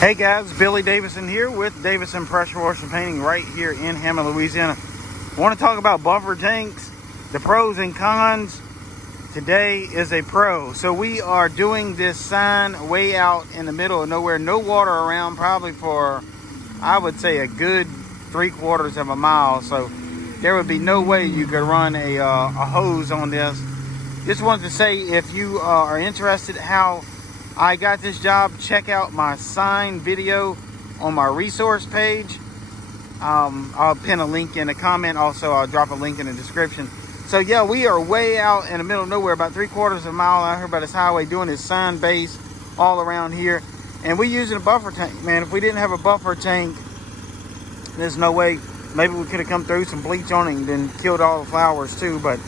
Hey guys, Billy Davison here with Davison Pressure Washing Painting right here in Hammond, Louisiana. I want to talk about buffer tanks, the pros and cons. Today is a pro. So we are doing this sign way out in the middle of nowhere, no water around, probably for, I would say, a good 3/4 of a mile. So there would be no way you could run a hose on this. Just wanted to say, if you are interested how I got this job, check out my sign video on my resource page. I'll pin a link in the comment. Also, I'll drop a link in the description. So yeah, we are way out in the middle of nowhere, about 3/4 of a mile out here by this highway, doing this sign base all around here. And we're using a buffer tank, man. If we didn't have a buffer tank, there's no way. Maybe we could have come through some bleach on it and then killed all the flowers too. But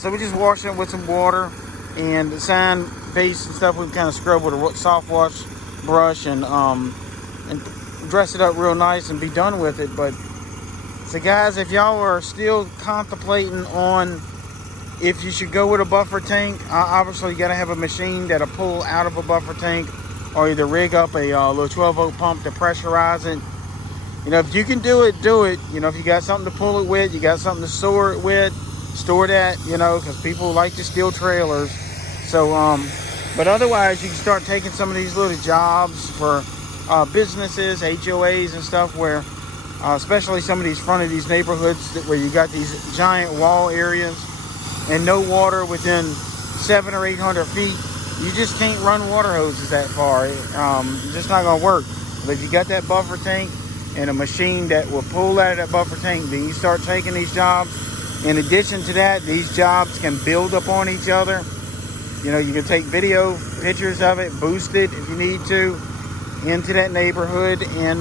so we just washed it with some water, and the sign base and stuff we kind of scrub with a soft wash brush and dress it up real nice and be done with it. But so guys, if y'all are still contemplating on if you should go with a buffer tank, obviously you got to have a machine that'll pull out of a buffer tank, or either rig up a little 12-volt pump to pressurize it. You know, if you can do it, do it. You know, if you got something to pull it with, you got something to store it with, store that, you know, because people like to steal trailers. So but otherwise, you can start taking some of these little jobs for businesses, HOAs and stuff, where especially some of these front of these neighborhoods where you got these giant wall areas and no water within 700 or 800 feet. You just can't run water hoses that far. It's just not gonna work. But if you got that buffer tank and a machine that will pull out of that buffer tank, then you start taking these jobs. In addition to that, these jobs can build up on each other. You know, you can take video, pictures of it, boost it if you need to into that neighborhood, and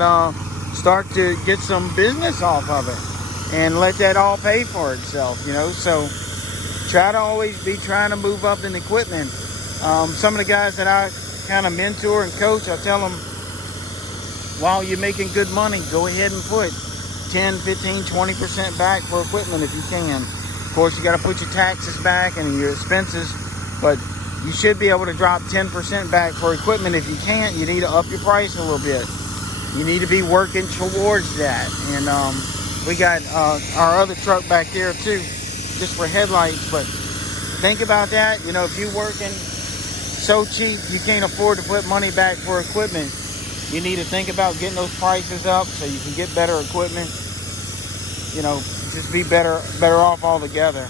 start to get some business off of it and let that all pay for itself, you know. So try to always be trying to move up in equipment. Some of the guys that I kind of mentor and coach, I tell them, while you're making good money, go ahead and put 10, 15, 20% back for equipment if you can. Of course, you got to put your taxes back and your expenses, but you should be able to drop 10% back for equipment. If you can't, you need to up your price a little bit. You need to be working towards that. And we got our other truck back there too, just for headlights. But think about that. You know, if you're working so cheap you can't afford to put money back for equipment, you need to think about getting those prices up so you can get better equipment. You know, just be better off altogether.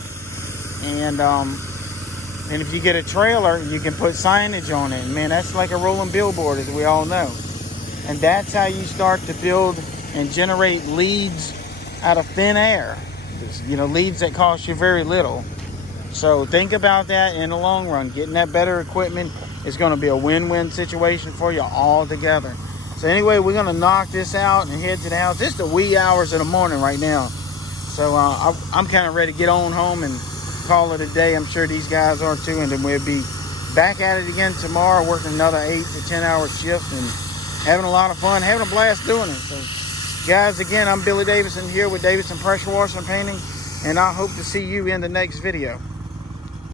And if you get a trailer, you can put signage on it. Man, that's like a rolling billboard, as we all know. And that's how you start to build and generate leads out of thin air. You know, leads that cost you very little. So think about that in the long run. Getting that better equipment is going to be a win-win situation for you all together. So anyway, we're going to knock this out and head to the house. It's the wee hours of the morning right now. So I'm kind of ready to get on home and call it a day. I'm sure these guys are too, and then we'll be back at it again tomorrow, working another 8 to 10 hour shift and having a lot of fun, having a blast doing it. So guys, again, I'm Billy Davison here with Davison Pressure Washing Painting, and I hope to see you in the next video.